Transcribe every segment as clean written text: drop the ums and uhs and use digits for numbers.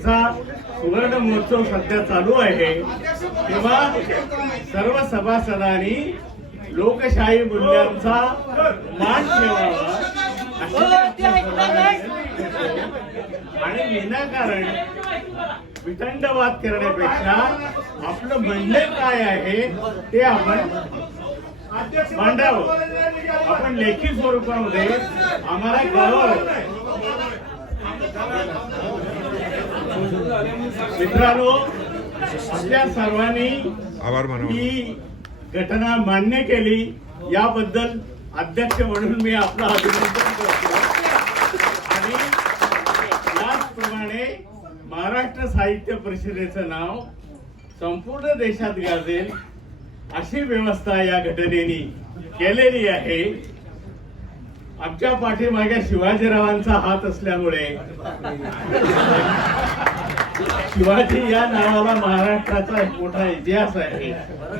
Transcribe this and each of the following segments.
सुवर्ण महोत्सव सध्या चालू आहे तेव्हा सर्व सभासदांनी लोकशाही मूल्यांचा मान ठेवावा आणि विनाकारण वितंडवाद करण्यापेक्षा आपलं म्हणणे काय आहे ते आपण मांडावं. आपण लेखी स्वरूपामध्ये आम्हाला कळवावं. मित्रांनो, आपल्या सर्वांनी ही घटना मान्य केली याबद्दल अध्यक्ष म्हणून मी आपलं अभिनंदन करतो. आणि याचप्रमाणे महाराष्ट्र साहित्य परिषदेचं नाव संपूर्ण देशात गाजेल अशी व्यवस्था या घटनेने केलेली आहे. आमच्या पाठीमागे शिवाजीरावांचा हात असल्यामुळे शिवाजी या नावाला महाराष्ट्राचा एक मोठा इतिहास आहे.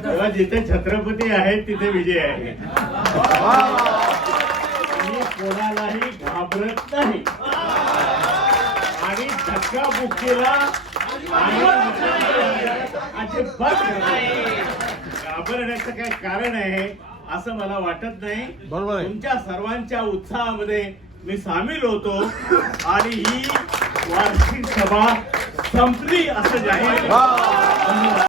तेव्हा जिथे छत्रपती आहेत तिथे विजय आहे. मी कोणालाही घाबरत नाही आणि धक्काबुक्कीला अजिबात घाबरण्याचं काय कारण आहे असं मला वाटत नाही. तुमच्या सर्वांच्या उत्साहामध्ये मी सामील होतो आणि ही वार्षिक सभा संपली असं जाहीर